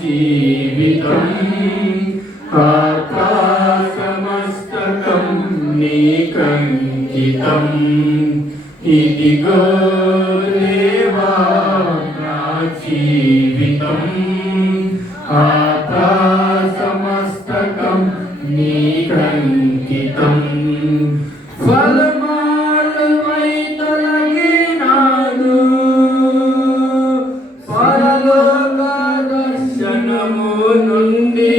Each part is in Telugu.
జీవితం ఆకాశమస్తకం నీకంకితం. ఇదిగో దేవా నా జీవితం ఆకాశమస్తకం నీకంకితం. ఫలమాలమై తొలగినాను పరలోక దర్శనము నుండి,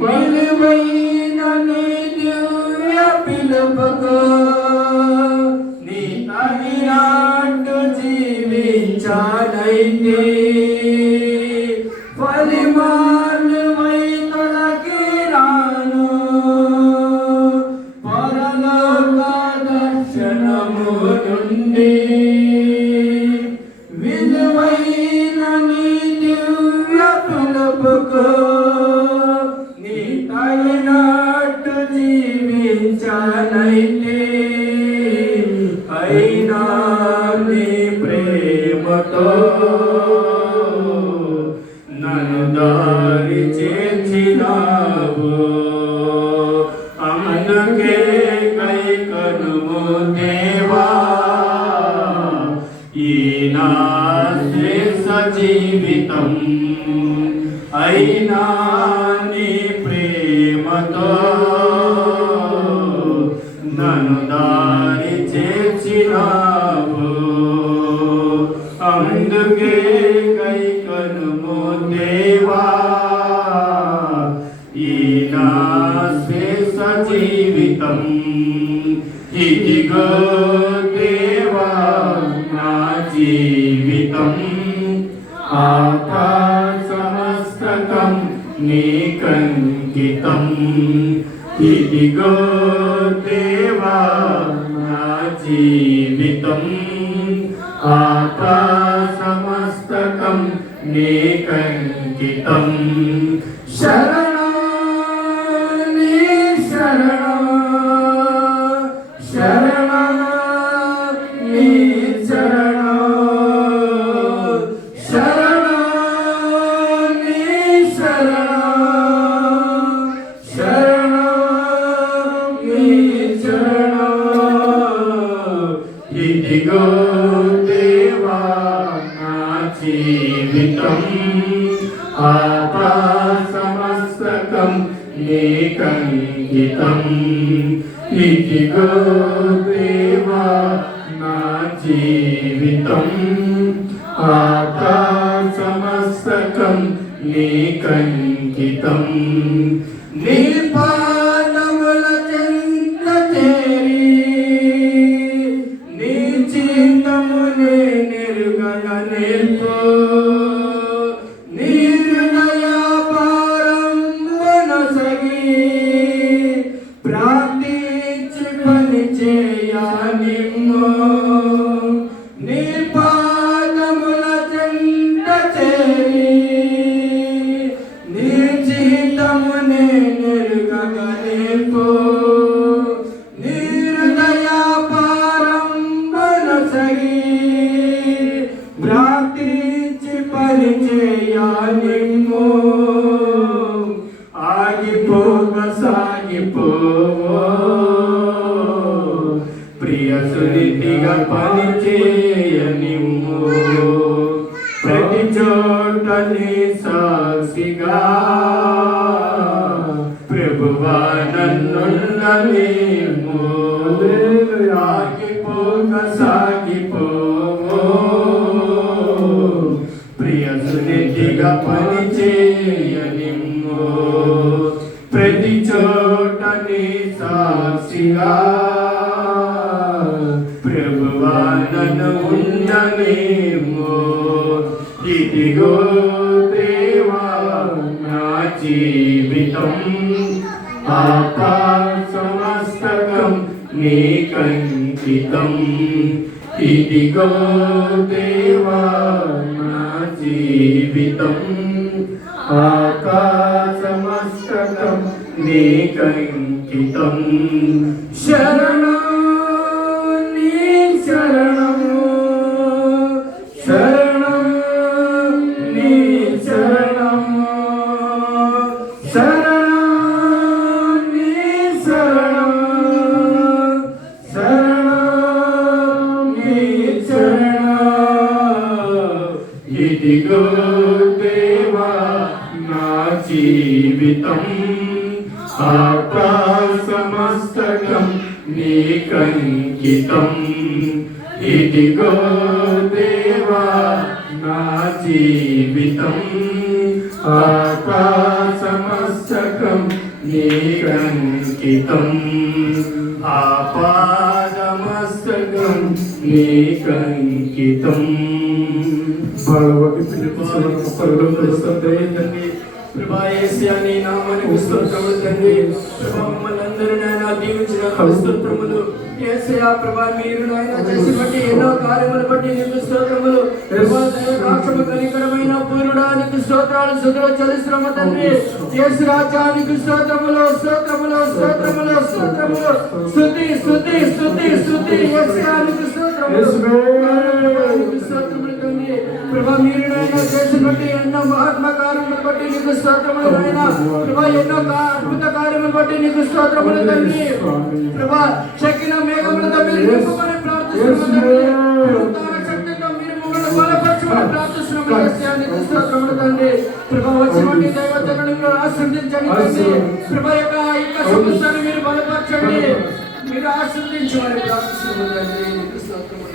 విలువైన నీ దివ్య పిలుపుకు నీ తగినట్టు జీవించానైతే. ఫలమాలమై తొలగినాను పరలోక దర్శనము నుండి, విలువైన నీ దివ్య పిలుపుకు నీ తగినట్టు జీవించానైతే. అయినా నీ ప్రేమతో నన్ను దారి చేర్చినావు. అందుకే కైకొనుము దేవా ఈ నా శ్రేష్ఠ జీవితం. అయినా నీ ప్రేమతో నన్ను దారి చేర్చినావు. అందుకే కైకొనుము దేవా ఈ నా శ్రేష్ఠ జీవితం. ఇదిగో దేవా నా జీవితం ఆకాశమస్తకం నీకంకితం. ఇదిగో దేవా నా జీవితం ఆకాశమస్తకం నీకంకితం. శరణం నీ శరణం, శరణం నీ శరణం, శరణం నీ శరణం, శరణం నీ శరణం. ఇదిగో దేవా నా జీవితం ఆకాశమస్తకం నీకంకితం. ఇదిగో దేవా నా జీవితం ఆకాశమస్తకం నీకంకితం. నీ పాదముల చెంత చేరి నీ చిత్తమునే నెరుగగ నేర్పు. నీ హృదయ పారంబునొసగి ప్రార్థించి పని చేయనిమ్ము. నీ పాదముల చెంత చేరి నీ చిత్తమునే నెరుగగ నేర్పు. నీ హృదయ పారంబునొసగి ప్రార్థించి పని చేయనిమ్ము. ఆగిపోక సాగిపోవో ప్రియ సునీతిగా పని చేయనిమ్ము. ప్రతి చోట నీ సాక్షిగా ప్రభువా నన్నుండనిమ్ము. ఆగిపోక సాగిపోవో ప్రియ సునీతిగా పని చేయనిమ్ము. ప్రతి చోట నీ సాక్షిగా ప్రభువా నన్ను ఉండనిమ్ము. ఇదిగో దేవా నా జీవితం ఆకాశమస్తకం నీకంకితం. ఇదిగో దేవా నా జీవితం ఆకాశమస్తకం నీకంకితం. శరణం నీ శరణం, శరణం ఇదిగో దేవా నా జీవితం ఆకాశమస్తకం నీకంకితం ఇదిగో దేవా నా జీవితం ఆకాశమస్తకం నీకంకితం ఆపాదమస్తకం నీకంకితం ప్రభా యేసయ్యా నీ నామానికి స్తోత్రములు తండ్రి. ప్రభా మమ్మల్ని అందరూ నాయన దీవించిన స్తోత్రములు యేసయ్యా. ప్రభా మీరు నాయన చేసి బట్టి ఎన్నో కార్యములు బట్టి నీకు స్తోత్రములు. ప్రభా దైవరాక్షము కనికరమైన పూర్ణుడా నీకు స్తోత్రాలు స్తుతులు చెల్లిస్తున్నాము తండ్రి. యేసు రాజా నీకు స్తోత్రములు స్తోత్రములు స్తోత్రములు స్తోత్రములు స్తుతి స్తుతి స్తుతి స్తుతి యేసయ్యా నీకు స్తోత్రములు నీకు స్తోత్రములు తండ్రి. ప్రభా మీరు నాయన చేసి బట్టి ఎన్నో మహాత్మ కార్యములు బట్టి నీకు స్తోత్రములు నాయన. ప్రభా ఎన్నో అద్భుత కార్యములు బట్టి నీకు స్తోత్రములు తండ్రి. ప్రభా చెక్కిన మేఘములతో మీరు నింపుకొని ప్రార్థిస్తున్నాము శక్తితో మీరు మమ్మల్ని బలపరచమని ప్రార్థిస్తున్నాము యేసయ్యా నీకు స్తోత్రములు తండ్రి. ప్రభా వచ్చినటువంటి దైవజనులను మీరు ఆశీర్వదించండి తండ్రి. ప్రభా యొక్క సమస్యను మీరు బలపరచండి, మీరు ఆశీర్వదించమని ప్రార్థిస్తున్నాము తండ్రి. నీకు స్తోత్రములు.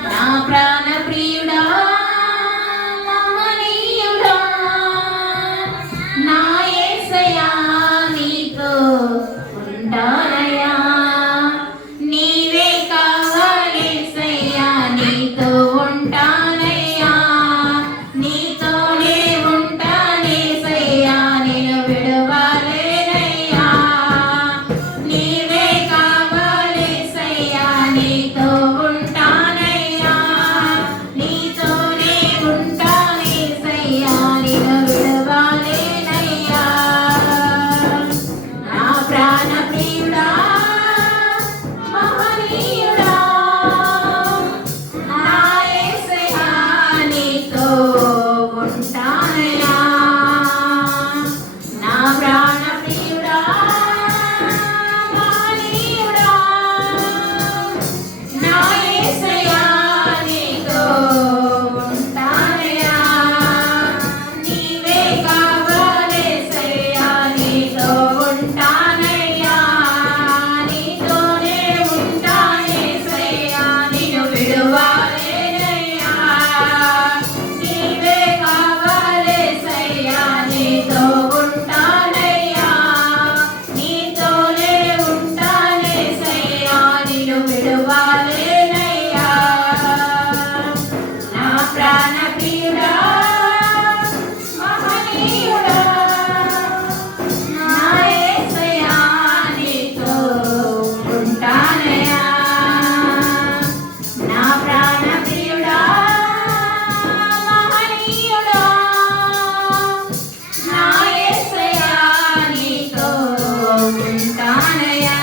నా ప్రాణ ప్రియుడా మహనీయుడా నా యేసయ్యా నీతో ఉంటానయ్యా. నీవే కావాలేసయ్యా నీతో ఉంటానయ్యా. నీతోనే ఉంటానేసయ్యా నేను విడవలేనయ్యా. నీవే కావాలేసయ్యా నీతో ఉంటానయ్యా. నీతోనే ఉంటానేసయ్యా నేను విడవలేనయ్యా. నా ప్రాణ ప్రియుడా మహనీయుడా నా యేసయ్యా నీతో ఉంటానయ్యా. నా ప్రాణ ప్రియుడా మహనీయుడా నా యేసయ్యా నీతో ఉంటానయ్యా. నీవే కావాలేసయ్యా నీతో ఉంటానయ్యా. నీతోనే ఉంటానేసయ్యా నిన్ను విడువలేనయ్యా. నీవే కావాలేసయ్యా నీతో ఉంటానయ్యా. నీతోనే ఉంటానేసయ్యా నిన్ను విడువలేనయ్యా. నా ప్రాణ ప్రియుడా మహనీయుడా నా యేసయ్యా నీతో ఉంటానయ్యా. నా ప్రాణ ప్రియుడా మహనీయుడా నా యేసయ్యా నీతో ఉంటానయ్యా.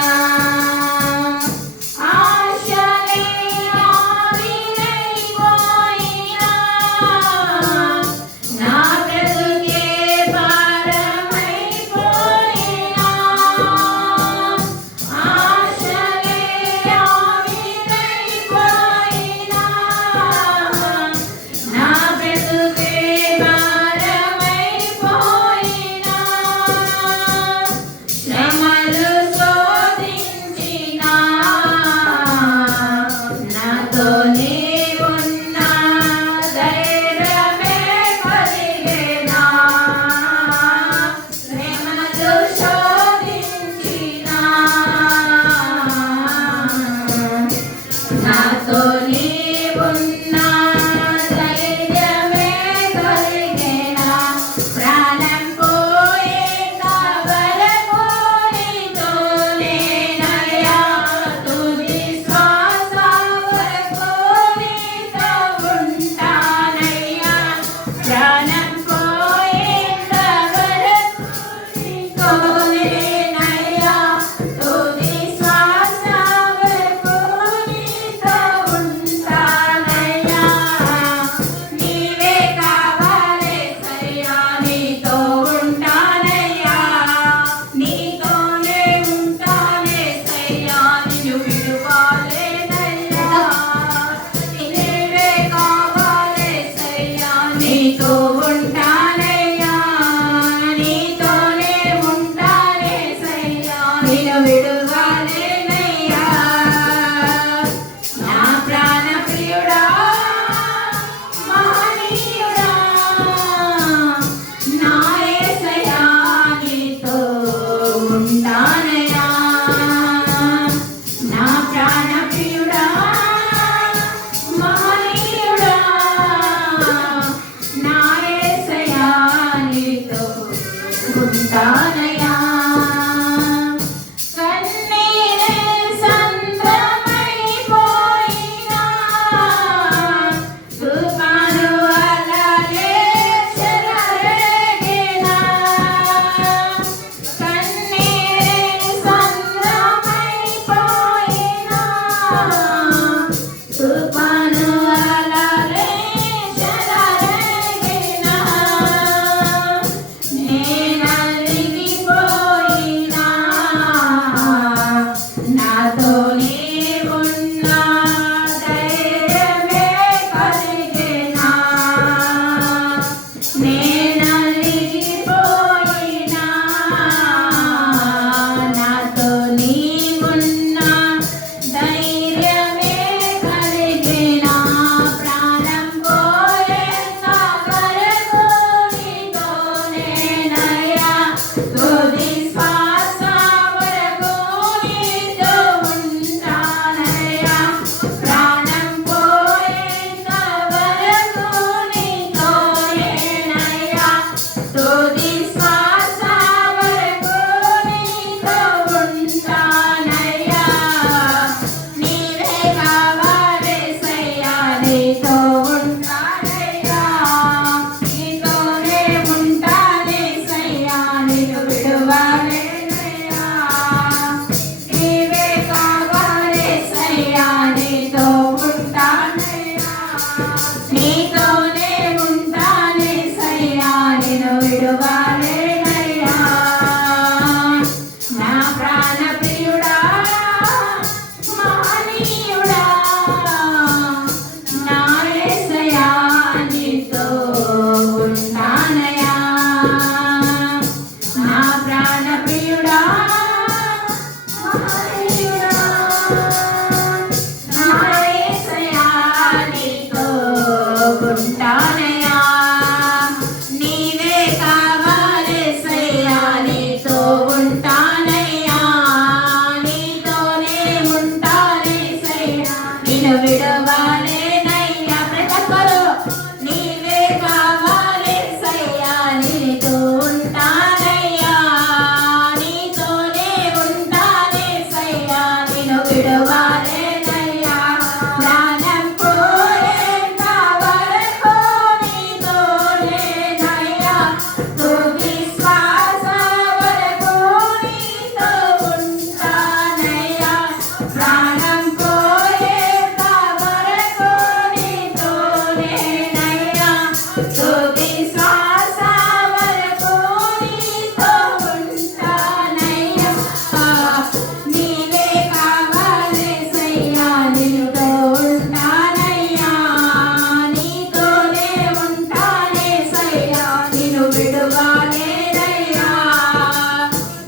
విడవాలేనయ్యా. ప్రతి ఒక్కరు నీవే కావాలేసయ్యా. నీతో ఉంటానయ్యా, నీతోనే ఉంటానేసయ్యా. నిన్ను విడవాలేనయ్యా. ప్రాణం పోయేంత వరకు నీతోనేనయ్యా. తుది శ్వాస వరకు నీతో ఉంటానయ్యా. ప్రాణం పోయేంత వరకు నీతోనేనయ్యా. తుది శ్వాస వరకు నీతో ఉంటానయ్యా. నీవే కావాలేసయ్యా. నీతో ఉంటానయ్యా, నీతోనే ఉంటానేసయ్యా. నిన్ను విడువలేనయ్యా.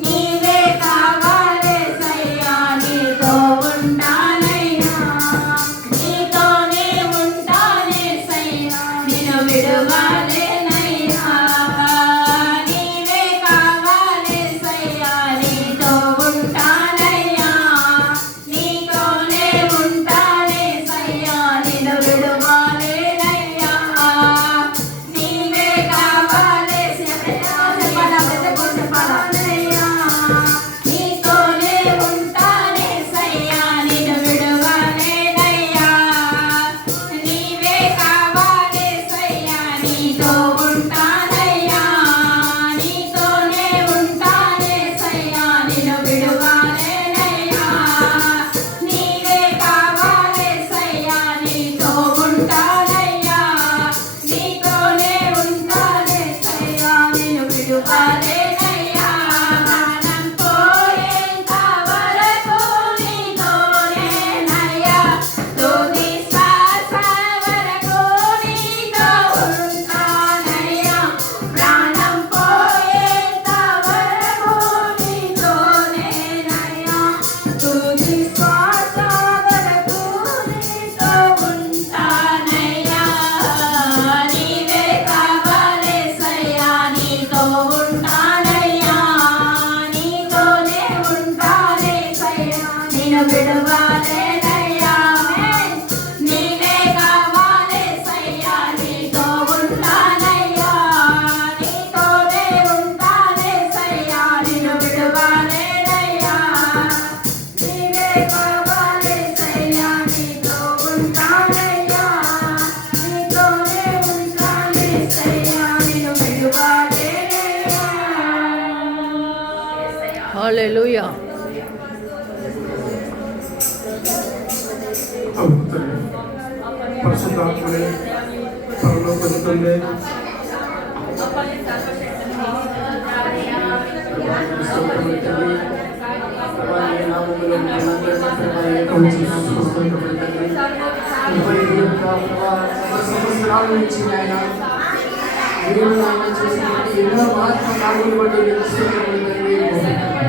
నీవే కావాలేసయ్యా. నీతో ఉంటానయ్యా, నీతోనే ఉంటానేసయ్యా. నిన్ను విడువలేనయ్యా. నీవే కావాలేసయ్యా. నీతో ఉంటానయ్యా, నీతోనే ఉంటానేసయ్యా. నిన్ను విడువలేనయ్యా. నీవే కావాలేసయ్యా. చెప్పాలయ్యా. నీతోనే ఉంటానేసయ్యా. నిన్ను విడువలేనయ్యా. నీవే కావాలేసయ్యా. నీతో ఉంటానయ్యా, నీతోనే ఉంటానేసయ్యా. నిన్ను విడువలేనయ్యా. నీవే కావాలేసయ్యా. నీతో ఉంటానయ్యా, నీతోనే ఉంటానేసయ్యా. నిన్ను విడువలేనయ్యా. ప్రాణం పోయేంత వరకు నీతోనేనయ్యా. తుది శ్వాస వరకు నీతో ఉంటానయ్యా. ప్రాణం పోయేంత వరకు నీతోనేనయ్యా. తుది శ్వాస వరకు నీతో ఉంటానయ్యా. నీవే కావాలేసయ్యా. నీతో ఉంటానయ్యా, నీతోనే ఉంటానేసయ్యా. నిన్ను విడువలేనయ్యా. నీవే కావాలేసయ్యా. నీతో ఉంటానయ్యా, నీతోనే ఉంటానేసయ్యా. నిన్ను విడువలేనయ్యా. నీవే కావాలేసయ్యా. నీతో ఉంటానయ్యా, నీతోనే ఉంటానేసయ్యా. నిన్ను విడువలేనయ్యా. హల్లెలూయా. పరిశుద్ధాత్మనే, పరలోకపు తండ్రి, స్తోత్రములు తండ్రి. ప్రభా, నీ నామములో మనందరినీ ప్రభా ఏకీభవించి స్తోత్రములు తండ్రి. 25 యొక్క ప్రభా సంవత్సరాల నుంచి నాయన మీరు నాయన చేసినటువంటి ఎన్నో మహాత్మ కార్యములు బట్టి నీకు స్తోత్రములు తండ్రి.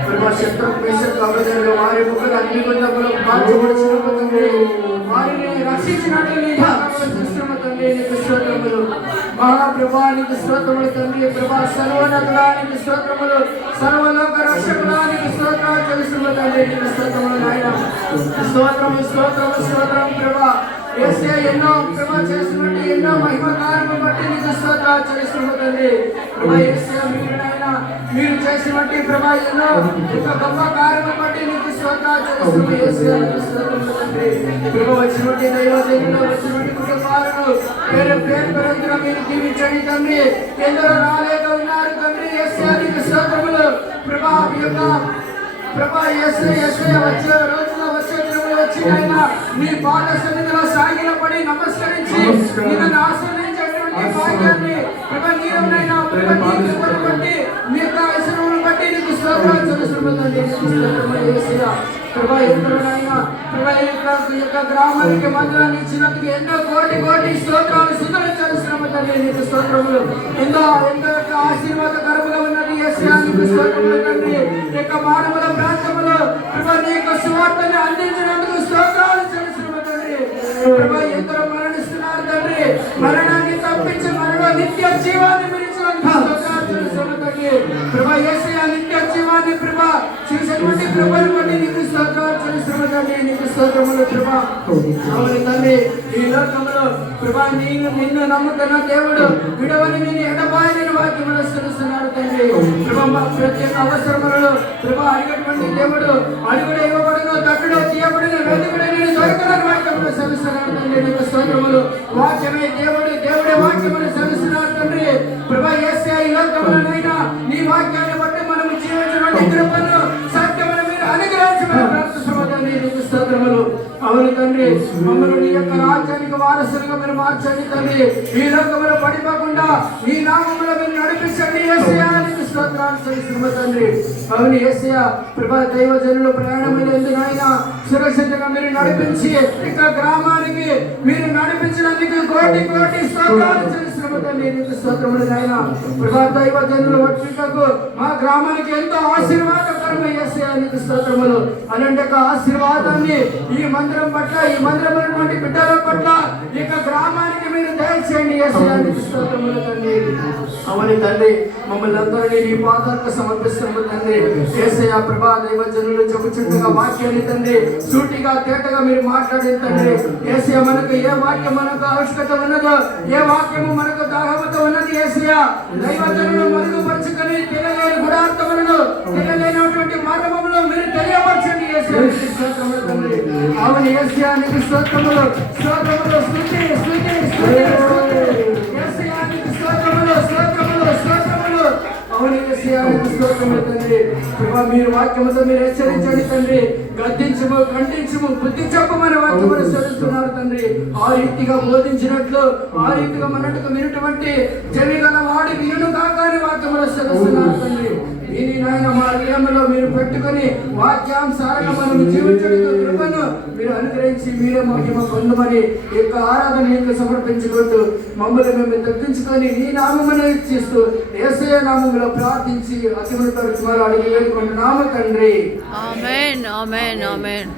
ప్రభా, శత్రు పేషకు అబద్ధంలో వారి ముగ్గురు అగ్నిగుండంలో కాల్చబడినప్పుడు తండ్రి వారిని రక్షించినట్లు నీ నామములో చూస్తున్నాము తండ్రి. నీకు స్తోత్రములు మహాప్రభా, నీకు స్తోత్రములు తండ్రి. ప్రభా, సర్వోన్నతుడా నీకు స్తోత్రములు, సర్వలోక రక్షకుడా నీకు స్తోత్రాలు చెల్లిస్తున్నాము తండ్రి. నీకు స్తోత్రములు నాయన. స్తోత్రము స్తోత్రము స్తోత్రం ప్రభా. యేసయ్య ఎన్నో ప్రభా చేసినట్టు ఎన్నో మహిమ కార్యములు బట్టి నీకు స్తోత్రాలు చెల్లిస్తున్నాము తండ్రి. ప్రభా, యేసయ్య మీరు నాయన మీరు చేసినట్టు ప్రభా ఎన్నో ఇంకా గొప్ప కార్యములు బట్టి నీకు స్తోత్రాలు చెల్లిస్తున్నాము యేసయ్య. నీకు స్తోత్రములు తండ్రి. ప్రభా, వచ్చినట్టు దైవజనులు వచ్చినట్టు కుటుంబాలను పేరు పేరున మీరు దీవించండి తండ్రి. ఎందరో రాలేక ఉన్నారు తండ్రి. యేసయ్య నీకు స్తోత్రములు ప్రభా. మీ యొక్క ప్రభా యేసయ్య వచ్చే రోజున వచ్చే దినములు వచ్చి ఆయన నీ పాద సన్నిధిలో సాగిలపడి నమస్కరించి నిన్ను ఆశ్రయించేటువంటి భాగ్యాన్ని ప్రభా నీవునైనా ప్రభా నీ కృపను బట్టి నీ యొక్క అవసరములను బట్టి నీకు స్తోత్రాలు చెల్లిస్తున్నాము తండ్రి. నీకు స్తోత్రములు యేసయ్య. ప్రభా ఎందరోనైనా ప్రభా ఈ యొక్క గ్రామానికి మందిరాన్ని ఇచ్చినందుకు ఎన్నో కోటి కోటి స్తోత్రాలు సుందరం చేస్తున్నాము తండ్రి. నీకు స్తోత్రములు. ఎంతో యొక్క ఆశీర్వాదకరముగా ఉన్నది యేసయ్య. నీకు స్తోత్రములు తండ్రి. ఈ యొక్క మానవుల ప్రాంతంలో ప్రభా నీ యొక్క సువార్తని అందించినందుకు స్తోత్రాలు చెల్లిస్తున్నాము తండ్రి. ప్రభా ఎందరో మరణిస్తున్నారు తండ్రి. మరణాన్ని తప్పించి మరణ నిత్య జీవాన్ని విరిచినందుకు స్తోత్రాలు చెల్లిస్తున్నాము తండ్రి. ప్రభా యేసయ్య నిత్య జీవాన్ని ప్రభా చేసినటువంటి కృపను బట్టి నీకు స్తోత్రాలు చెల్లిస్తున్నాము తండ్రి. తండ్రి నీకు స్తోత్రములు ప్రభా. అవును తండ్రి, ఈ లోకంలో ప్రభా నిన్ను నమ్ముకున్న దేవుడు విడవని నేను ఎడబాయని వాక్యములు తెలుస్తున్నాడు తండ్రి. ప్రభా ప్రత్యేక అవసరములలో ప్రభా అడిగేటువంటి దేవుడు అడుగుడు ఇవ్వబడిన తట్టుడు తీయబడిన వెతుకుడు నేను దొరకని వాక్యములు తెలుస్తున్నాడు తండ్రి నీకు స్తోత్రములు. వాక్యమే దేవుడు, దేవుడే వాక్యములు తెలుస్తున్నాడు తండ్రి. ప్రభా యేసయ్య ఈ లోకములనైనా నీ వాక్యాన్ని బట్టి మనము జీవించబడి కృపను సత్యమును మీరు అనుగ్రహించమని ప్రార్థిస్తున్నాము తండ్రి నీకు స్తోత్రములు. అవును తండ్రి, మమ్మల్ని నీ యొక్క రాజ్యానికి వారసులుగా మీరు మార్చండి తండ్రి. ఈ లోకములో పడిపోకుండా నీ నామములో మీరు నడిపించండి యేసయ్య నీకు స్తోత్రాలు చెల్లిస్తున్నాము తండ్రి. అవును యేసయ్య ప్రభా దైవజనులు ప్రయాణమైనందు నాయన సురక్షితంగా మీరు నడిపించి ఇక గ్రామానికి మీరు నడిపించినందుకు కోటి కోటి స్తోత్రాలు చెల్లిస్తున్నాము తండ్రి నీకు స్తోత్రములు నాయన. ప్రభా దైవజనులు వట్టికకు మా గ్రామానికి ఎంతో ఆశీర్వాదకరమైన యేసయ్య నీకు స్తోత్రములు. అలాంటి ఆశీర్వాదాన్ని ఈ మందిరం పట్ల, ఈ మందిరం బిడ్డల పట్ల, ఇక గ్రామానికి మీరు దయచేయండి యేసయ్య నీకు స్తోత్రములు తండ్రి. అవును తండ్రి, మమ్మల్ని అందరినీ నీ పాదాలకు సమర్పిస్తున్నాము తండ్రి. యేసయ్య ప్రభా దైవజనులు చెప్పుచుండగా వాక్యాన్ని తండ్రి సూటిగా తేటగా మీరు మాట్లాడిన తండ్రి. యేసయ్య మనకు ఏ వాక్యం మనకు ఆవశ్యకత ఉన్నదో, ఏ వాక్యము మనకు దాహమత ఉన్నది యేసయ్య దైవజనులు మరుగుపరుచుకొని తెలియలేని గుడార్థములను, తెలియలేనటువంటి మార్గములను మీరు తెలియపరచండి యేసయ్య నీకు స్తోత్రములు తండ్రి. అవును యేసయ్య నీకు స్తోత్రములు, స్తోత్రములు, స్తుతి స్తుతి స్తుతి యేసయ్య నీకు స్తోత్రములు, స్తోత్రములు, స్తోత్రములు. అవును యేసయ్య నీకు స్తోత్రములు తండ్రి. ప్రభా మీరు వాక్యముతో మీరు హెచ్చరించండి తండ్రి. గద్దించము, ఖండించము, బుద్ధి చెప్పమని వాక్యములు చదువుతున్నారు తండ్రి. ఆ రీతిగా బోధించినట్లు, ఆ రీతిగా మనకు వినటువంటి చెవిగల వాడి వినును కాక అని వాక్యములు చదువుతున్నారు తండ్రి. దీని నాయన మా హృదయంలో మీరు పెట్టుకొని వాక్యాంశాలను మనం జీవించడానికి కృపను మీరు అనుగ్రహించి మీరే మహిమ పొందమని ఈ యొక్క ఆరాధన మీకు సమర్పించుకుంటూ మమ్మల్ని మేము తగ్గించుకొని నీ నామమును ఇచ్చిస్తూ యేసయ్య నామములో ప్రార్థించి అతిమల అడిగి వేడుకుంటున్నాము తండ్రి. ఆమేన్ ఆమేన్ ఆమేన్.